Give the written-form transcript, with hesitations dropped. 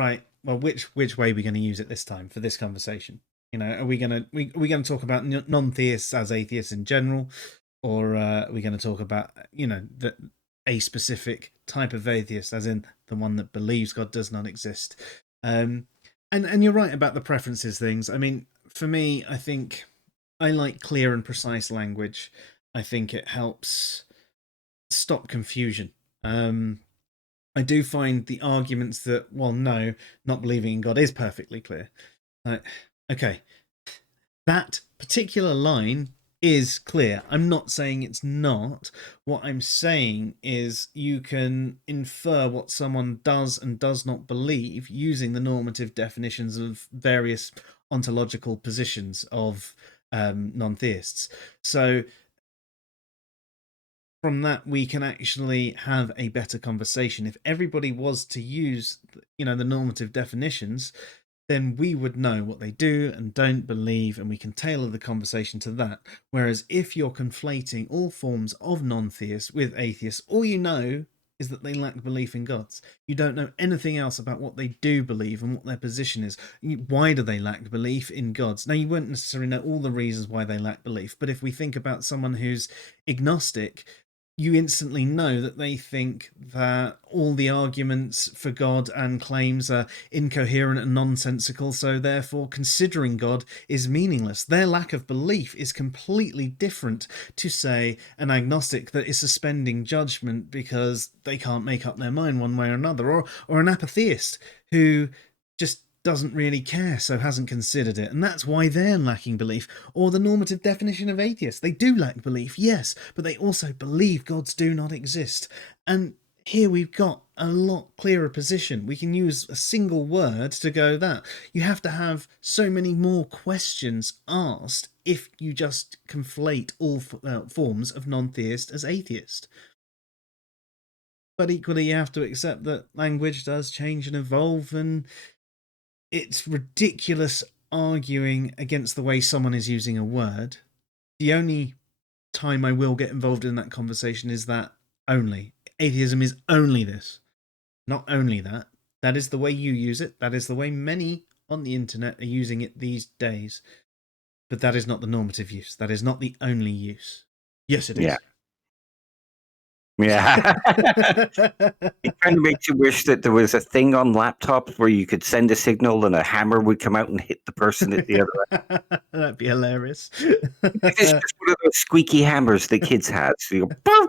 right, well, which way are we going to use it this time for this conversation? Are we going to talk about non-theists as atheists in general, or are we going to talk about a specific type of atheist, as in the one that believes God does not exist? And you're right about the preferences things. I mean, for me, I think I like clear and precise language. I think it helps stop confusion. I do find the arguments that, well, no, not believing in God is perfectly clear. Okay, that particular line is clear. I'm not saying it's not. What I'm saying is you can infer what someone does and does not believe using the normative definitions of various ontological positions of non-theists. So from that, we can actually have a better conversation. If everybody was to use, the normative definitions, then we would know what they do and don't believe, and we can tailor the conversation to that. Whereas if you're conflating all forms of non-theists with atheists, all you know is that they lack belief in gods. You don't know anything else about what they do believe and what their position is. Why do they lack belief in gods? Now, you won't necessarily know all the reasons why they lack belief, but if we think about someone who's agnostic, you instantly know that they think that all the arguments for God and claims are incoherent and nonsensical, so therefore considering God is meaningless. Their lack of belief is completely different to, say, an agnostic that is suspending judgment because they can't make up their mind one way or another, or an atheist who just doesn't really care, so hasn't considered it, and that's why they're lacking belief. Or the normative definition of atheist. They do lack belief, yes, but they also believe gods do not exist. And here we've got a lot clearer position. We can use a single word to go that. You have to have so many more questions asked if you just conflate all forms of non-theist as atheist. But equally, you have to accept that language does change and evolve, and it's ridiculous arguing against the way someone is using a word. The only time I will get involved in that conversation is that only. Atheism is only this, not only that. That is the way you use it. That is the way many on the internet are using it these days. But that is not the normative use. That is not the only use. Yes, it is. Yeah. It kind of makes you wish that there was a thing on laptops where you could send a signal and a hammer would come out and hit the person at the other end. That'd be hilarious. It's just one of those squeaky hammers the kids had. So you go,